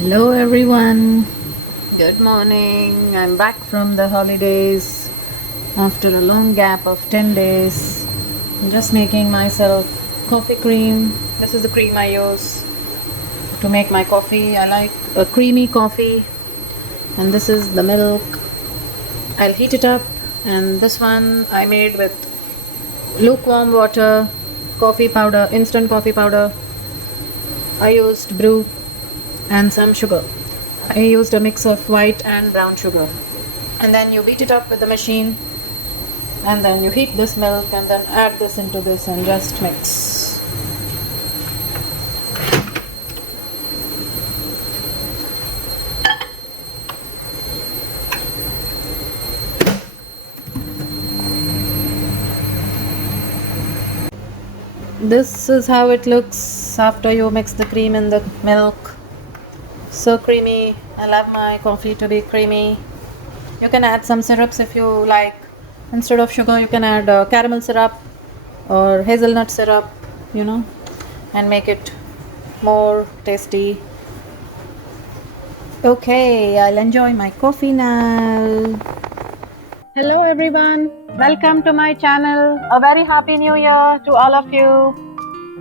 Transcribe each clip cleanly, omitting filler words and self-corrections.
Hello everyone. Good morning. I'm back from the holidays after a long gap of 10 days. I'm just making myself coffee cream. This is the cream I use to make my coffee. I like a creamy coffee, and this is the milk. I'll heat it up, and this one I made with lukewarm water, coffee powder, instant coffee powder. I used brew and some sugar. I used a mix of white and brown sugar. And then you beat it up with the machine, and then you heat this milk and then add this into this and just mix. This is how it looks after you mix the cream in the milk. So creamy. I love my coffee to be creamy. You can add some syrups if you like. Instead of sugar, you can add caramel syrup or hazelnut syrup, and make it more tasty. Okay, I'll enjoy my coffee now. Hello everyone, welcome to my channel. A very happy new year to all of you.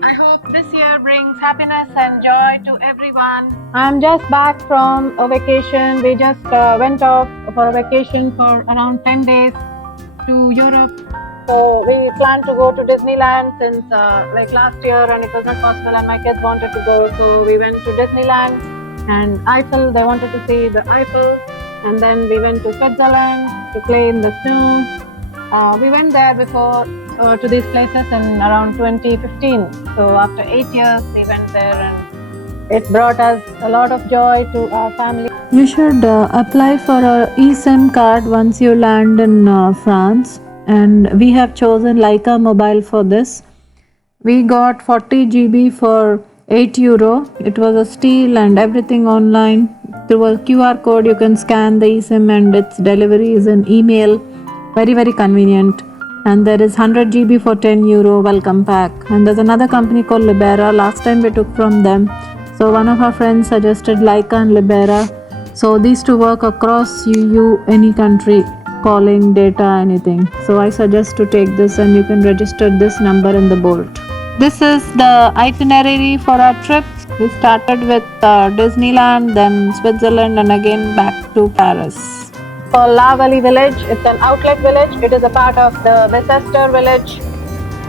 I hope this year brings happiness and joy to everyone. I'm just back from a vacation. We just went off for a vacation for around 10 days to Europe. So we planned to go to Disneyland since like last year, and it was not possible, and my kids wanted to go. So we went to Disneyland and Eiffel. They wanted to see the Eiffel, and then we went to Switzerland to play in the snow. We went there before to these places in around 2015. So after 8 years, we went there, and it brought us a lot of joy to our family. You should apply for a eSIM card once you land in France, and we have chosen Leica Mobile for this. We got 40 GB for €8. It was a steal, and everything online. Through a QR code, you can scan the eSIM and its delivery is an email. Very, very convenient. And there is 100 GB for €10 welcome pack. And there's another company called Libera. Last time we took from them. So one of our friends suggested Leica and Libera. So these two work across EU, any country, calling, data, anything. So I suggest to take this, and you can register this number in the bolt. This is the itinerary for our trip. We started with Disneyland, then Switzerland, and again back to Paris. Called La Valley Village. It's an outlet village. It is a part of the Bicester village.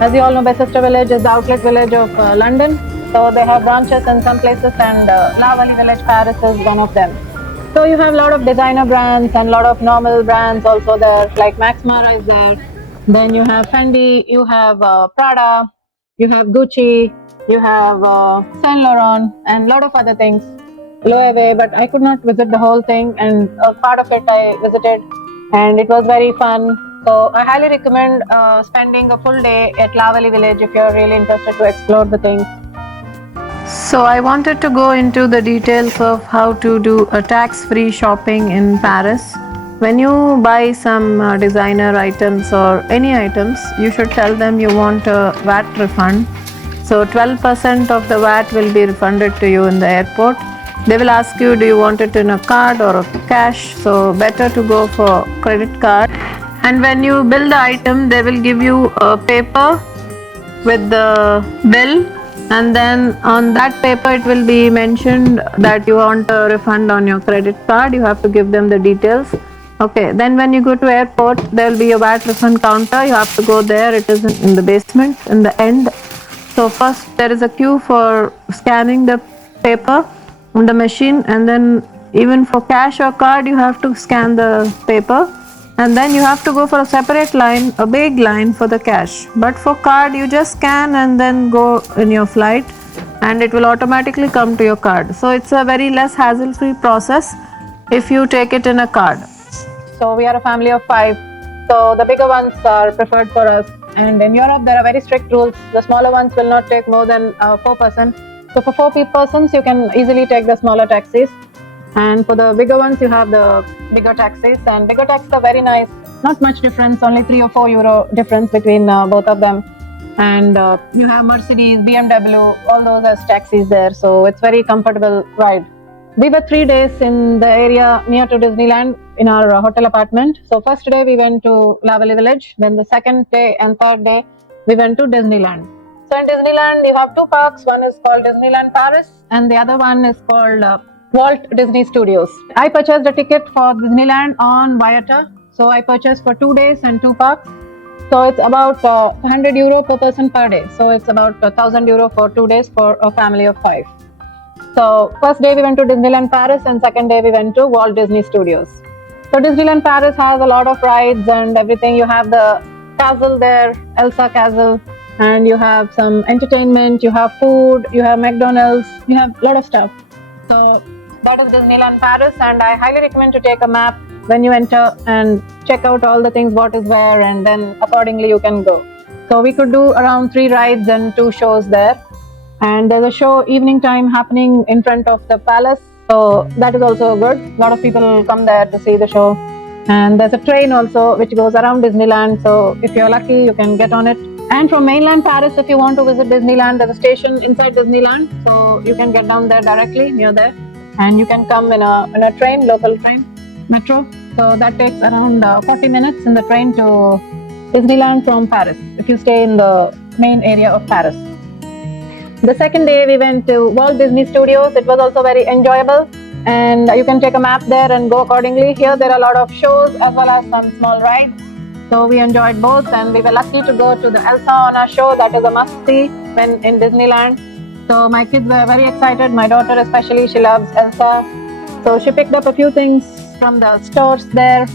As you all know, Bicester village is the outlet village of London. So they have branches in some places, and La Valley Village, Paris is one of them. So you have a lot of designer brands and a lot of normal brands also there, like Max Mara is there. Then you have Fendi, you have Prada, you have Gucci, you have Saint Laurent, and a lot of other things. Loewe, but I could not visit the whole thing, and a part of it I visited, and it was very fun. So I highly recommend spending a full day at La Valley Village if you're really interested to explore the things. So I wanted to go into the details of how to do a tax-free shopping in Paris. When you buy some designer items or any items, you should tell them you want a VAT refund. So 12% of the VAT will be refunded to you in the airport. They will ask you, do you want it in a card or a cash? So better to go for credit card. And when you bill the item, they will give you a paper with the bill, and then on that paper it will be mentioned that you want a refund on your credit card. You have to give them the details. Okay, then when you go to airport, there will be a VAT refund counter. You have to go there. It is in the basement in the end. So first there is a queue for scanning the paper on the machine, and then even for cash or card you have to scan the paper, and then you have to go for a separate line, a big line for the cash. But for card you just scan and then go in your flight, and it will automatically come to your card. So it's a very less hassle-free process if you take it in a card. So we are a family of 5, so the bigger ones are preferred for us. And in Europe there are very strict rules. The smaller ones will not take more than 4%. So for 4 persons you can easily take the smaller taxis, and for the bigger ones you have the bigger taxis, and bigger taxis are very nice. Not much difference, only €3 or €4 difference between both of them. And you have Mercedes, BMW, all those as taxis there, so it's very comfortable ride. We were 3 days in the area near to Disneyland in our hotel apartment. So first day we went to La Valley Village. Then the second day and third day we went to Disneyland. So in Disneyland you have two parks. One is called Disneyland Paris and the other one is called Walt Disney Studios. I purchased a ticket for Disneyland on Viator. So I purchased for 2 days and two parks. So it's about €100 per person per day. So it's about €1,000 for 2 days for a family of five. So first day we went to Disneyland Paris and second day we went to Walt Disney Studios. So Disneyland Paris has a lot of rides and everything. You have the castle there, Elsa Castle, and you have some entertainment, you have food, you have McDonald's, you have a lot of stuff. So that is Disneyland Paris, and I highly recommend to take a map when you enter and check out all the things what is there, and then accordingly you can go. So we could do around 3 rides and 2 shows there. And there's a show evening time happening in front of the palace, so that is also good. A lot of people come there to see the show. And there's a train also which goes around Disneyland, so if you're lucky you can get on it. And from mainland Paris, if you want to visit Disneyland, there's a station inside Disneyland, so you can get down there directly near there, and you can come in a train, local train, metro. So that takes around 40 minutes in the train to Disneyland from Paris if you stay in the main area of Paris. The second day we went to Walt Disney Studios. It was also very enjoyable, and you can take a map there and go accordingly. Here there are a lot of shows as well as some small rides. So we enjoyed both, and we were lucky to go to the Elsa Anna show. That is a must-see when in Disneyland. So my kids were very excited. My daughter especially, she loves Elsa. So she picked up a few things from the stores there.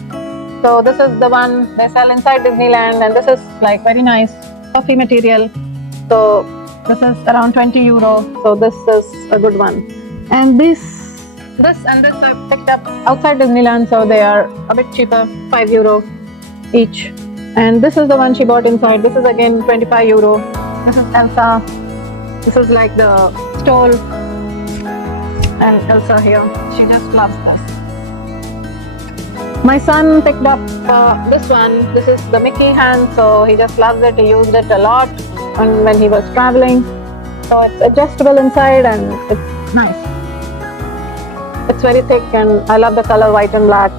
So this is the one they sell inside Disneyland, and this is like very nice coffee material. So this is around €20, so this is a good one. And this and this I picked up outside Disneyland, so they are a bit cheaper, €5 each. And this is the one she bought inside. This is again €25. This is Elsa. This is like the stole, and Elsa here. She just loves this. My son picked up this one. This is the Mickey hand, so he just loves it. He used it a lot and when he was traveling. So it's adjustable inside and it's nice. It's very thick and I love the color white and black.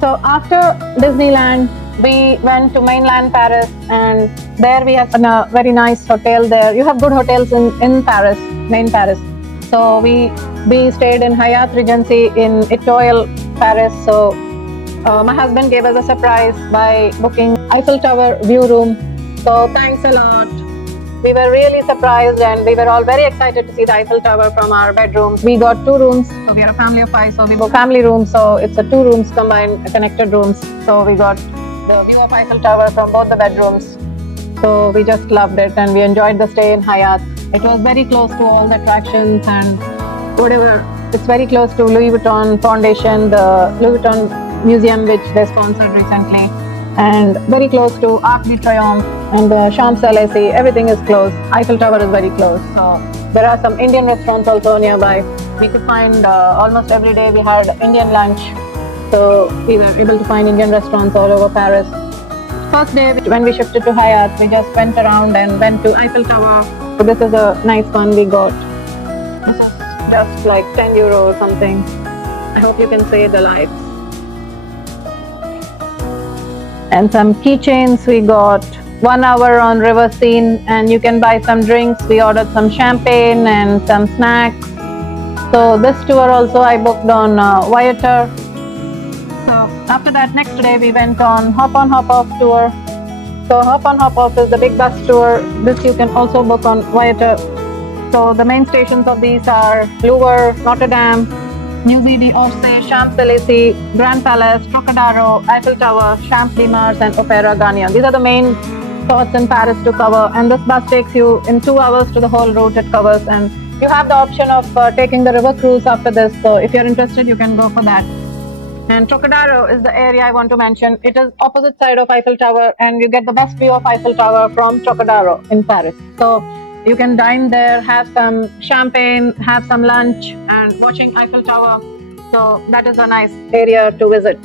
So after Disneyland, we went to mainland Paris, and there we have a very nice hotel there. You have good hotels in Paris, main Paris. So we stayed in Hyatt Regency in Etoile, Paris. So my husband gave us a surprise by booking Eiffel Tower view room. So thanks a lot. We were really surprised, and we were all very excited to see the Eiffel Tower from our bedrooms. We got 2 rooms, so we are a family of 5, so we booked family rooms. So it's a 2 rooms combined, connected rooms. So we got the view of Eiffel Tower from both the bedrooms. So we just loved it, and we enjoyed the stay in Hyatt. It was very close to all the attractions and whatever. It's very close to Louis Vuitton Foundation, the Louis Vuitton Museum which they sponsored recently, and very close to Arc de Triomphe and the Champs-Élysées. Everything is close. Eiffel Tower is very close. So there are some Indian restaurants also nearby. We could find almost every day we had Indian lunch. So we were able to find Indian restaurants all over Paris. First day when we shifted to Hyatt, we just went around and went to Eiffel Tower. So this is a nice one we got. This is just like €10 or something. I hope you can see the lights. And some keychains we got. 1 hour on river scene, and you can buy some drinks. We ordered some champagne and some snacks. So this tour also I booked on Viator. So after that, next day we went on Hop on Hop Off tour. So Hop on Hop Off is the big bus tour. This you can also book on Viator. So the main stations of these are Louvre, Notre Dame, Musée d'Orsay, Champs-Élysées, Grand Palace, Trocadero, Eiffel Tower, Champs de Mars, and Opera Garnier. These are the main spots in Paris to cover, and this bus takes you in 2 hours to the whole route it covers. And you have the option of taking the river cruise after this. So if you're interested, you can go for that. And Trocadero is the area I want to mention. It is opposite side of Eiffel Tower, and you get the best view of Eiffel Tower from Trocadero in Paris. So you can dine there, have some champagne, have some lunch, and watching Eiffel Tower. So that is a nice area to visit.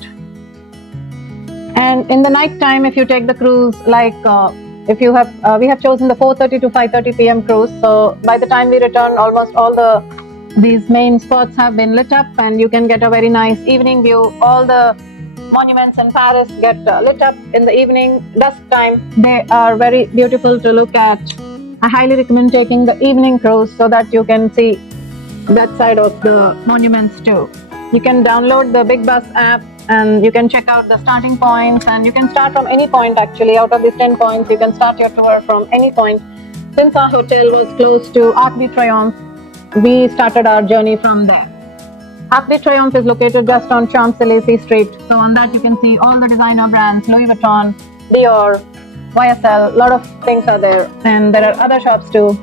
And in the night time, if you take the cruise, like if you have, we have chosen the 4:30 to 5:30 p.m. cruise. So by the time we return, almost all the These main spots have been lit up and you can get a very nice evening view. All the monuments in Paris get lit up in the evening, dusk time. They are very beautiful to look at. I highly recommend taking the evening cruise so that you can see that side of the monuments too. You can download the Big Bus app and you can check out the starting points, and you can start from any point actually. Out of these 10 points, you can start your tour from any point. Since our hotel was close to Arc de Triomphe, we started our journey from there. Arc de Triomphe is located just on Champs-Élysées Street. So on that you can see all the designer brands, Louis Vuitton, Dior, YSL, a lot of things are there. And there are other shops too,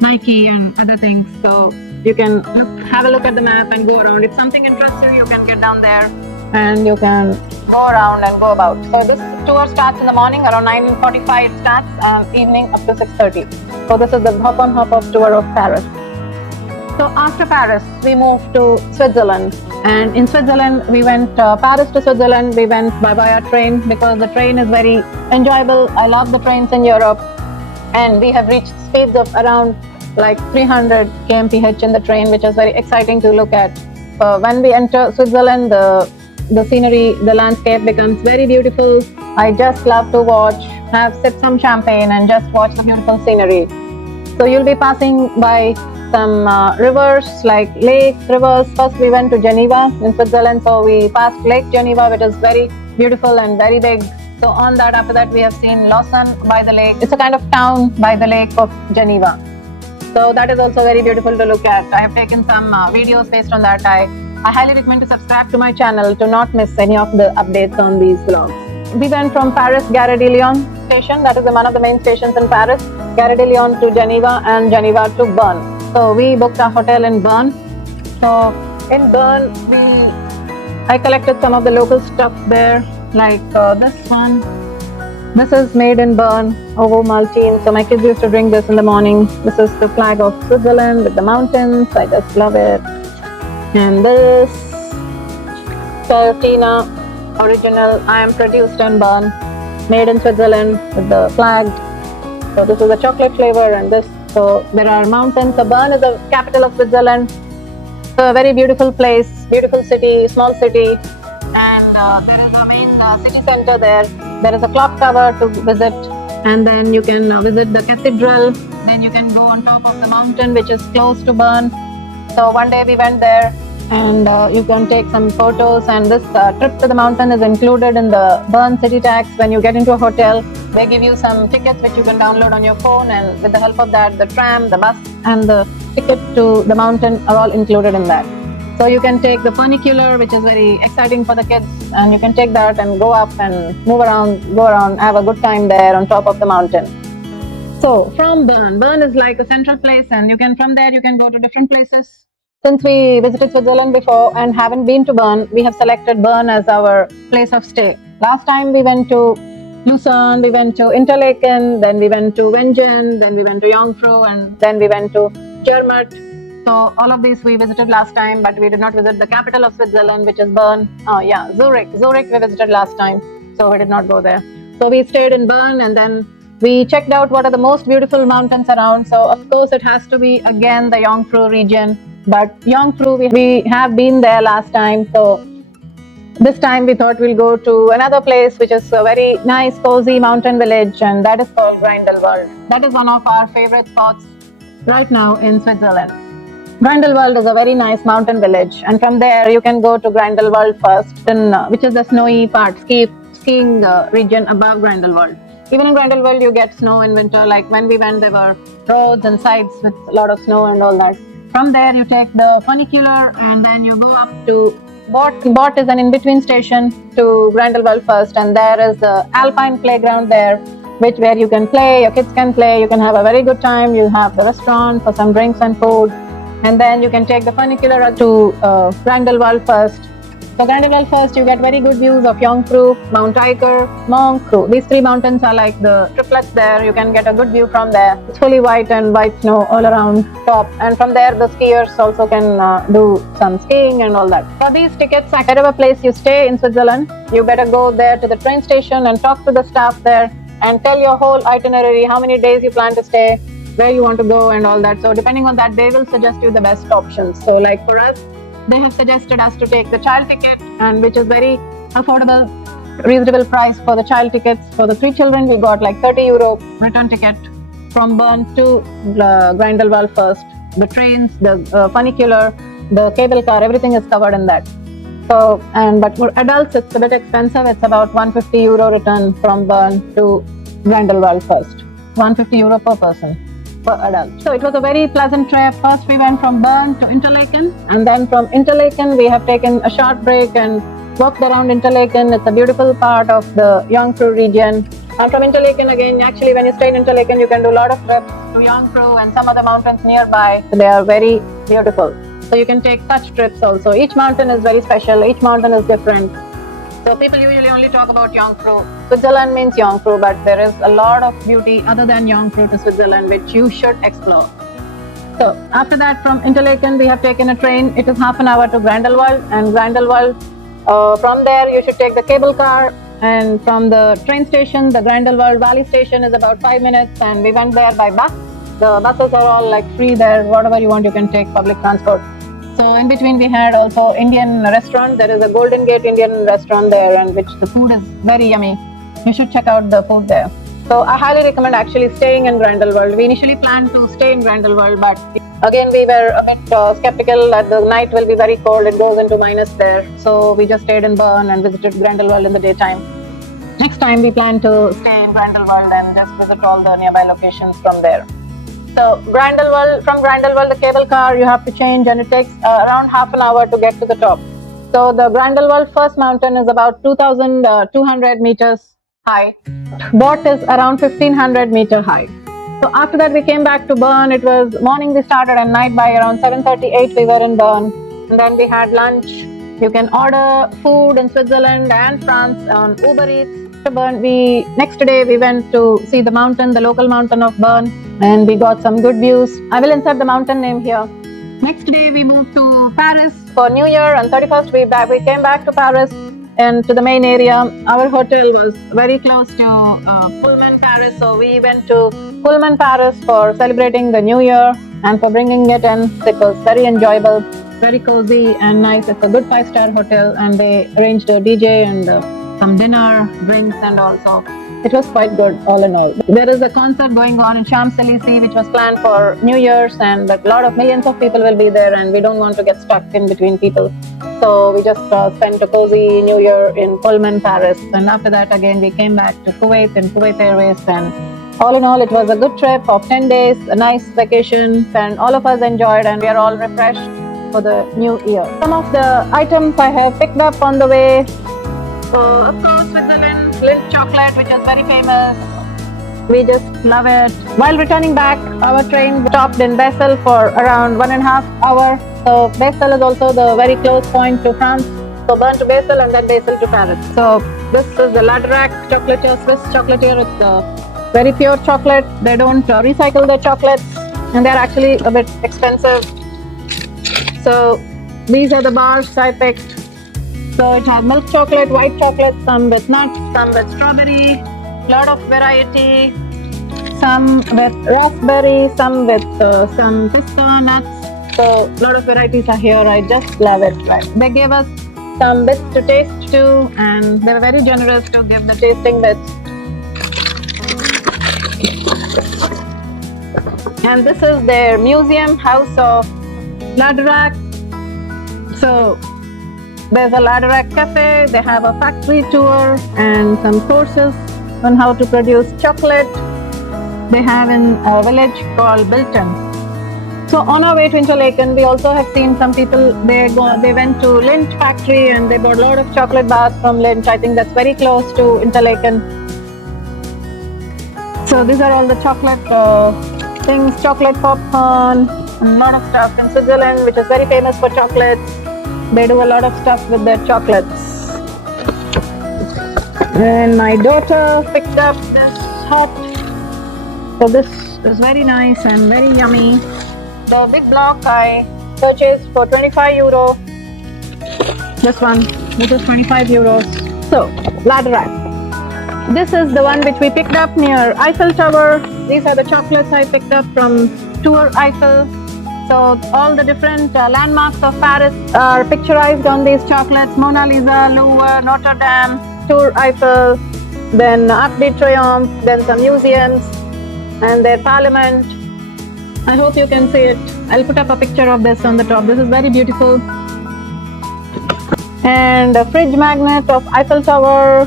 Nike and other things. So you can have a look at the map and go around. If something interests you, you can get down there and you can go around and go about. So this tour starts in the morning around 9:45 it starts, and evening up to 6:30. So this is the hop on hop off tour of Paris. So after Paris, we moved to Switzerland, and in Switzerland we went Paris to Switzerland. We went by via train because the train is very enjoyable. I love the trains in Europe, and we have reached speeds of around like 300 kmph in the train, which is very exciting to look at. When we enter Switzerland, the scenery, the landscape becomes very beautiful. I just love to watch, sip some champagne and just watch the beautiful scenery. So you'll be passing by some rivers like lakes, rivers. First we went to Geneva in Switzerland, so we passed Lake Geneva, which is very beautiful and very big. So on that, after that we have seen Lausanne by the lake. It's a kind of town by the lake of Geneva. So that is also very beautiful to look at. I have taken some videos based on that. I highly recommend to subscribe to my channel to not miss any of the updates on these vlogs. We went from Paris Gare de Lyon station, that is one of the main stations in Paris, Gare de Lyon to Geneva, and Geneva to Bern. So we booked a hotel in Bern. So in Bern, I collected some of the local stuff there, like this one. This is made in Bern, Ovo Maltine. So my kids used to drink this in the morning. This is the flag of Switzerland with the mountains. I just love it. And this Certina original, I am produced in Bern, made in Switzerland with the flag. So this is a chocolate flavor, and this. So there are mountains. So Bern is the capital of Switzerland. So a very beautiful place, beautiful city, small city, and there is a main city center there. There is a clock tower to visit, and then you can visit the cathedral. Then you can go on top of the mountain, which is close to Bern. So one day we went there, and you can take some photos. And this trip to the mountain is included in the Bern city tax. When you get into a hotel, they give you some tickets which you can download on your phone, and with the help of that, the tram, the bus, and the ticket to the mountain are all included in that. So you can take the funicular, which is very exciting for the kids, and you can take that and go up and move around, go around, have a good time there on top of the mountain. So from Bern is like a central place, and from there you can go to different places. Since we visited Switzerland before and haven't been to Bern, we have selected Bern as our place of stay. Last time we went to Lucerne, we went to Interlaken, then we went to Wengen, then we went to Jungfrau, and then we went to Zermatt. So all of these we visited last time, but we did not visit the capital of Switzerland, which is Bern. Zurich. Zurich we visited last time, so we did not go there. So we stayed in Bern, and then we checked out what are the most beautiful mountains around. So of course it has to be again the Jungfrau region. But Jungfrau, we have been there last time, so this time we thought we'll go to another place which is a very nice cozy mountain village, and that is called Grindelwald. That is one of our favorite spots right now in Switzerland. Grindelwald is a very nice mountain village, and from there you can go to Grindelwald first, which is the snowy part, skiing region above Grindelwald. Even in Grindelwald you get snow in winter. Like when we went, there were roads and sides with a lot of snow and all that. From there you take the funicular, and then you go up to Bort is an in-between station to Grindelwald first, and there is the alpine playground there, where you can play, your kids can play, you can have a very good time. You have the restaurant for some drinks and food, and then you can take the funicular to Grindelwald first. So Grindelwald first, you get very good views of Jungfrau, Mount Eicher, Monkrau. These three mountains are like the triplets there. You can get a good view from there. It's fully white and white snow all around top. And from there, the skiers also can do some skiing and all that. For these tickets, whatever place you stay in Switzerland, you better go there to the train station and talk to the staff there and tell your whole itinerary, how many days you plan to stay, where you want to go and all that. So depending on that, they will suggest you the best options. So like for us, they have suggested us to take the child ticket, and which is very affordable, reasonable price for the child tickets. For the 3 children, we got like €30 return ticket from Bern to Grindelwald first. The trains, the funicular, the cable car, everything is covered in that. So, but for adults, it's a bit expensive. It's about €150 return from Bern to Grindelwald first. €150 per person, per adult. So it was a very pleasant trip. First we went from Bern to Interlaken, and then from Interlaken we have taken a short break and walked around Interlaken. It's a beautiful part of the Jungfrau region. And from Interlaken again, actually when you stay in Interlaken, you can do a lot of trips to Jungfrau and some other mountains nearby. They are very beautiful. So you can take such trips also. Each mountain is very special. Each mountain is different. So people usually only talk about Jungfrau. Switzerland means Jungfrau, but there is a lot of beauty other than Jungfrau to Switzerland, which you should explore. So after that, from Interlaken, we have taken a train. It is half an hour to Grindelwald, and Grindelwald, from there you should take the cable car, and from the train station, the Grindelwald Valley station is about 5 minutes, and we went there by bus. The buses are all like free there. Whatever you want, you can take public transport. So in between we had also Indian restaurant. There is a Golden Gate Indian restaurant there, and which the food is very yummy. You should check out the food there. So I highly recommend actually staying in Grindelwald. We initially planned to stay in Grindelwald, but again we were a bit skeptical that the night will be very cold. It goes into minus there. So we just stayed in Bern and visited Grindelwald in the daytime. Next time we plan to stay in Grindelwald and just visit all the nearby locations from there. So from Grindelwald, the cable car you have to change, and it takes around half an hour to get to the top. So the Grindelwald first mountain is about 2,200 meters high. Dort is around 1,500 meter high. So after that we came back to Bern. It was morning we started, and night by around 7:38 we were in Bern. And then we had lunch. You can order food in Switzerland and France on Uber Eats. Bern, next day we went to see the mountain, the local mountain of Bern, and we got some good views. I will insert the mountain name here. Next day we moved to Paris for New Year, and 31st we came back to Paris and to the main area. Our hotel was very close to Pullman Paris, so we went to Pullman Paris for celebrating the New Year and for bringing it in. It was very enjoyable, very cozy and nice. It's a good 5-star hotel, and they arranged a DJ and some dinner, drinks, and also it was quite good all in all. There is a concert going on in Champs-Élysées which was planned for New Year's, and a lot of millions of people will be there, and we don't want to get stuck in between people. So we just spent a cozy New Year in Pullman, Paris, and after that again we came back to Kuwait in Kuwait Airways, and all in all it was a good trip of 10 days, a nice vacation, and all of us enjoyed, and we are all refreshed for the new year. Some of the items I have picked up on the way. So of course Switzerland, Lindt chocolate, which is very famous. We just love it. While returning back, our train stopped in Basel for around 1.5 hours. So Basel is also the very close point to France. So Bern to Basel and then Basel to Paris. So this is the Laderac chocolatier, Swiss chocolatier. It's very pure chocolate. They don't recycle their chocolates, and they're actually a bit expensive. So these are the bars I picked. So it has milk chocolate, white chocolate, some with nuts, some with strawberry, lot of variety, some with raspberry, some with some pista nuts. So lot of varieties are here. I just love it. Right. They gave us some bits to taste too, and they were very generous to give the tasting bits. And this is their museum house of Laderac. So there's a Laderac cafe. They have a factory tour and some courses on how to produce chocolate. They have in a village called Bilton. So on our way to Interlaken, we also have seen some people. They went to Lindt factory and they bought a lot of chocolate bars from Lindt. I think that's very close to Interlaken. So these are all the chocolate things, chocolate popcorn, and a lot of stuff in Switzerland, which is very famous for chocolates. They do a lot of stuff with their chocolates. And my daughter picked up this hot. So this is very nice and very yummy. The big block I purchased for €25. This one, which is €25. So, Laderac. This is the one which we picked up near Eiffel Tower. These are the chocolates I picked up from Tour Eiffel. So all the different landmarks of Paris are picturized on these chocolates. Mona Lisa, Louvre, Notre Dame, Tour Eiffel, then Arc de Triomphe, then some museums and their parliament. I hope you can see it. I'll put up a picture of this on the top. This is very beautiful. And a fridge magnet of Eiffel Tower,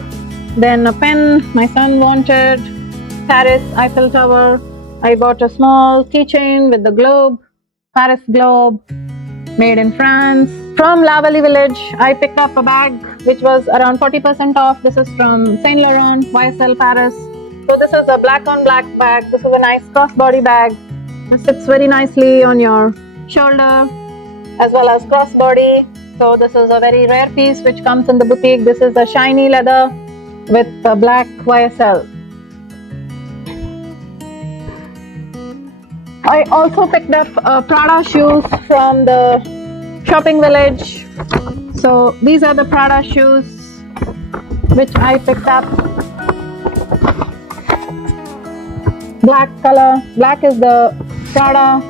then a pen my son wanted, Paris Eiffel Tower. I bought a small keychain with the globe, Paris globe, made in France. From La Vallée Village, I picked up a bag which was around 40% off. This is from Saint Laurent, YSL Paris. So this is a black on black bag. This is a nice crossbody bag. It sits very nicely on your shoulder as well as crossbody. So this is a very rare piece which comes in the boutique. This is a shiny leather with a black YSL. I also picked up Prada shoes from the shopping village. So these are the Prada shoes which I picked up. Black color. Black is the Prada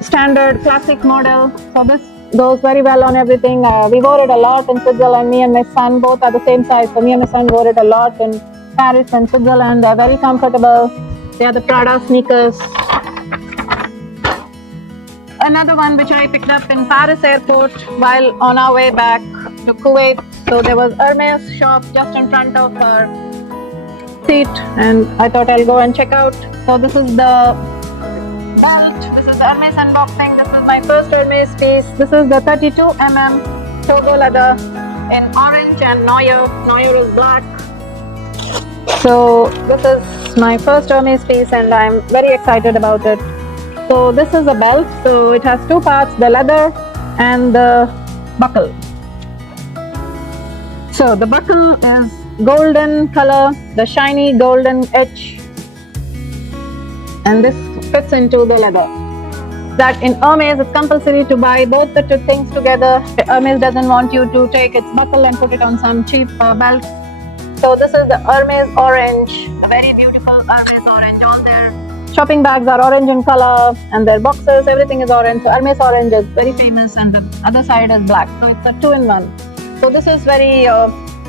standard classic model. So this goes very well on everything. We wore it a lot in Switzerland. Me and my son both are the same size. So me and my son wore it a lot in Paris and Switzerland. They're very comfortable. They are the Prada sneakers. Another one which I picked up in Paris airport while on our way back to Kuwait. So there was Hermes shop just in front of our seat and I thought I'll go and check out. So this is the belt. This is the Hermes unboxing. This is my first Hermes piece. This is the 32mm Togo leather in orange and Noir. Noir is black. So this is my first Hermes piece and I'm very excited about it. So this is a belt. So it has two parts, the leather and the buckle. So the buckle is golden color, the shiny golden edge, and this fits into the leather. That in Hermes it's compulsory to buy both the two things together. Hermes doesn't want you to take its buckle and put it on some cheap belt. So this is the Hermes orange, a very beautiful Hermes orange. All their shopping bags are orange in color and their boxes, everything is orange. So Hermes orange is very famous and the other side is black. So it's a 2-in-1. So this is very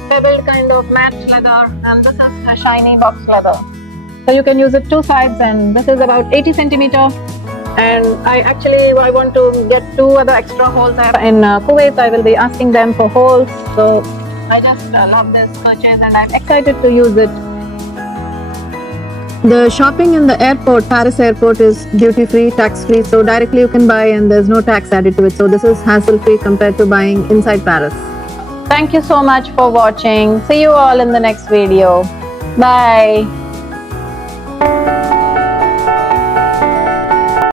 pebbled kind of matte leather and this is a shiny box leather. So you can use it two sides and this is about 80 centimeter. And I want to get 2 other extra holes in Kuwait. I will be asking them for holes. So I just love this purchase and I'm excited to use it. The shopping in the airport, Paris airport, is duty free, tax free. So directly you can buy and there's no tax added to it. So this is hassle free compared to buying inside Paris. Thank you so much for watching. See you all in the next video. Bye.